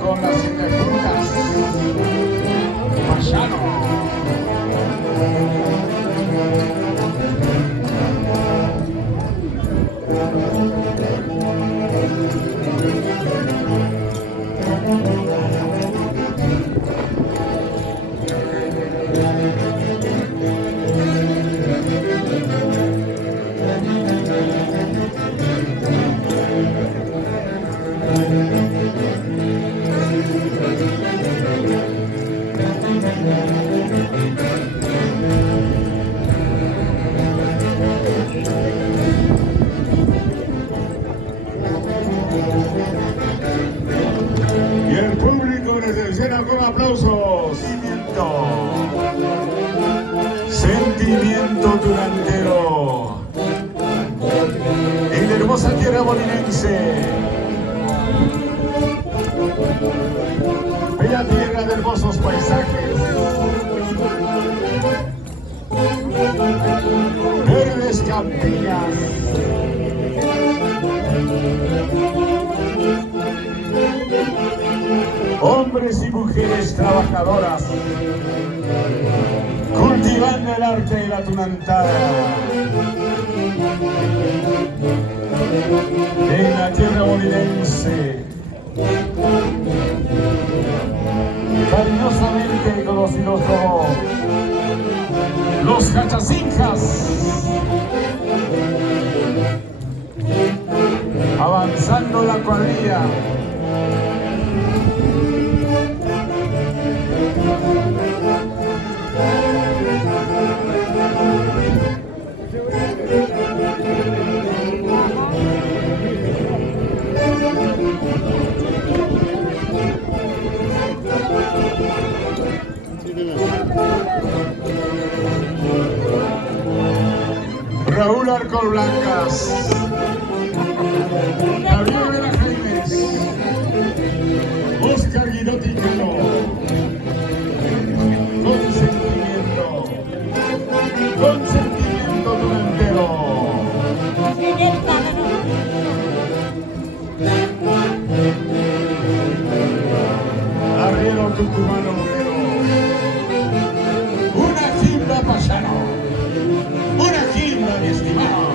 con las 7 puntas. Payano. Y el público recepciona con aplausos. Sentimiento durantero en la hermosa tierra bolinense, bella tierra de hermosos paisajes, verdes campiñas, hombres y mujeres trabajadoras cultivando el arte de la tunantada en la tierra bolinense, cariñosamente conocidos como los Hachasinjas, avanzando la cuadrilla. Raúl Arcol Blancas, Gabriel Vera Jaimes, Oscar Guidotti Cano, consentimiento durantero. Arriero tucumano obrero, una jimba payano, una jimba mi estimado.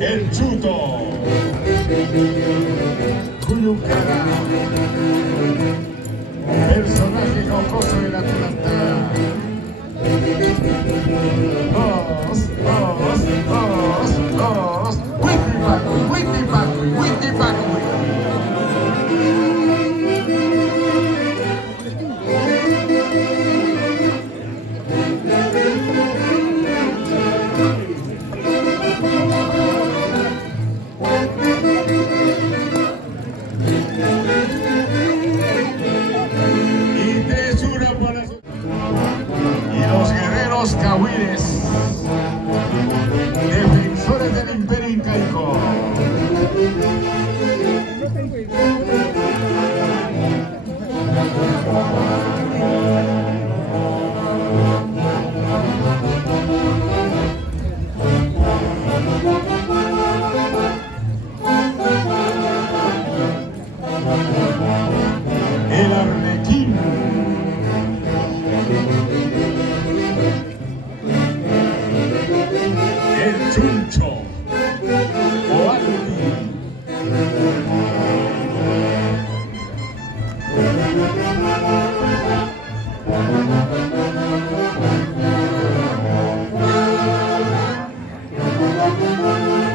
El chuto, Cuyucara, personaje jocoso de la tunantada. Los cahuires, defensores del imperio incaico. El arlequín. El chuncho o albi.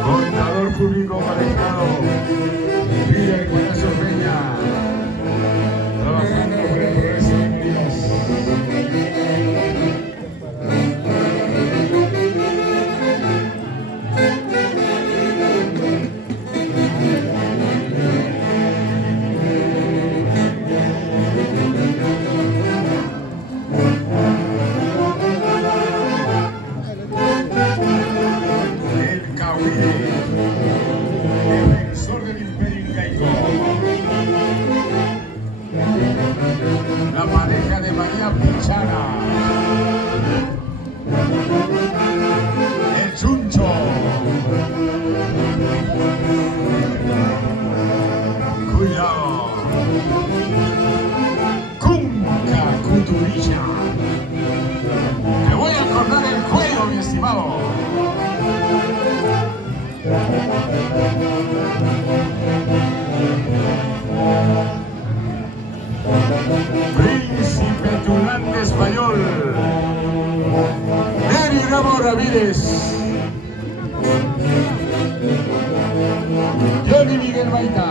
Contador público manejado, Miguel Ignacio Peña, trabajando por el progreso de Unidos. Defensor del imperio incaico. María Pichana, el Chuncho, cuidado, Cunca Cuturilla. Me voy a cortar el cuello, mi estimado. Príncipe Tulán Español, Neri Ramos Ramírez, Johnny Miguel Baita,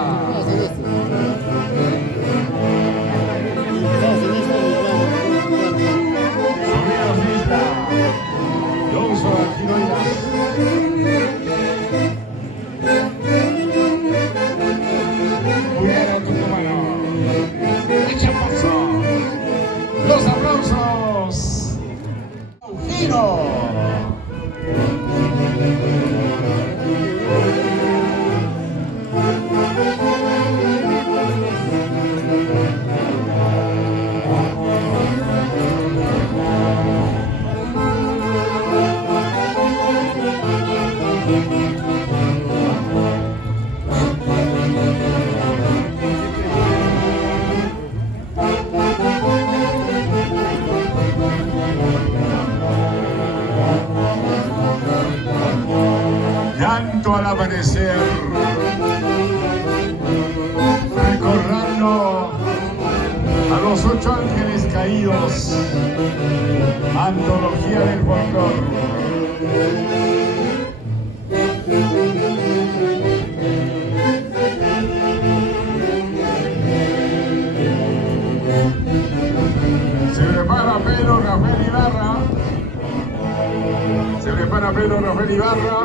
Sobrinos Isla, Johnson Aquiloidas, Juliano Tucumano. Los aplausos. Giro. Llanto al amanecer, recordando a los 8 ángeles caídos, antología del folclor. Se prepara Pedro Rafael Ibarra. Se prepara Pedro Rafael Ibarra.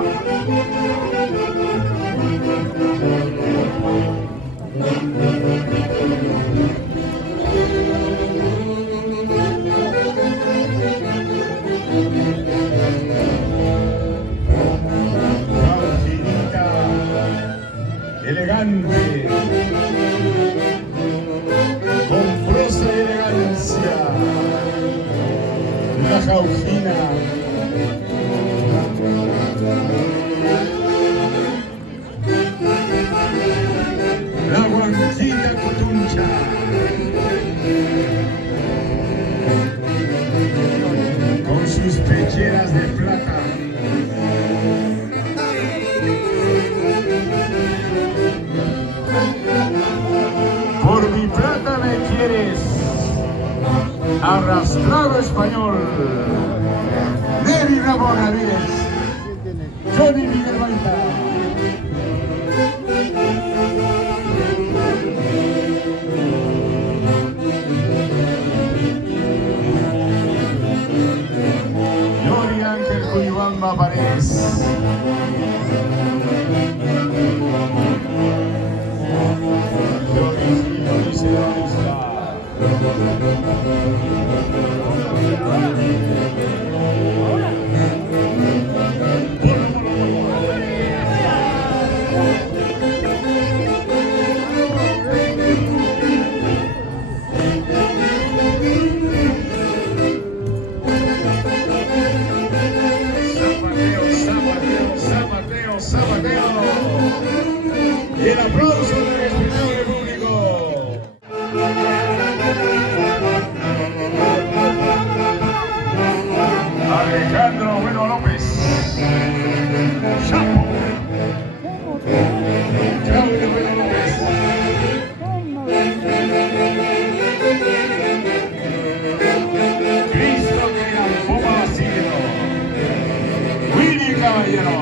Jaucinita, elegante, con prosa y elegancia, la Jaucina. La Guanquita Cotuncha, con sus pecheras de plata. Por mi plata me quieres, arrastrado español. Neri Ramos Ramírez, Johnny Miguel Baita. Yori Ángel Cuyibamba Paredes. Y el aplauso del respetable público. Alejandro Bueno López. Chapo. Claudio Bueno López. Cristo Poma Basilio. Willy Caballero.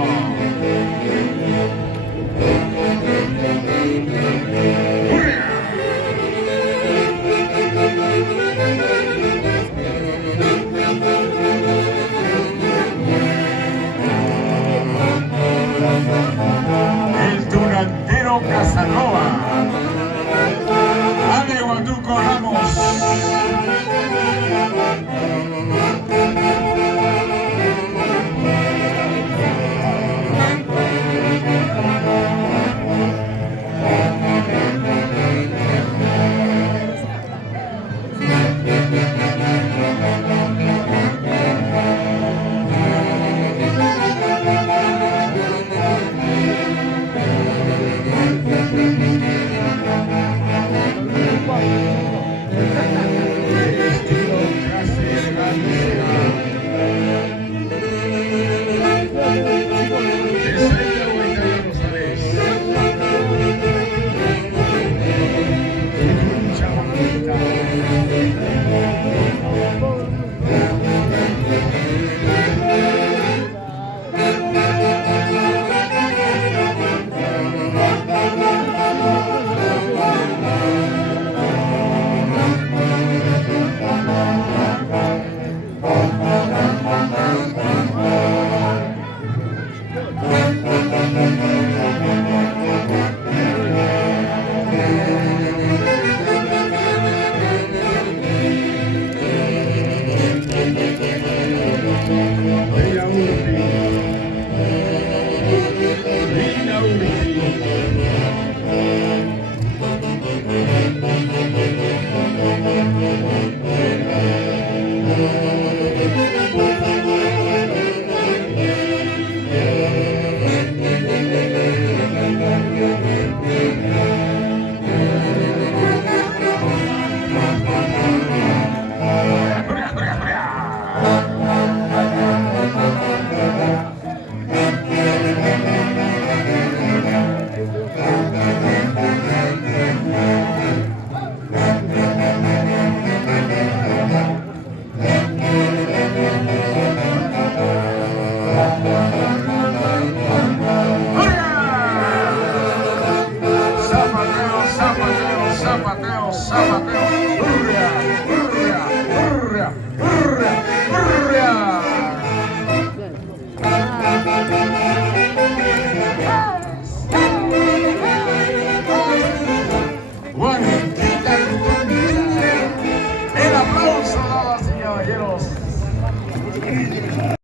Mateo.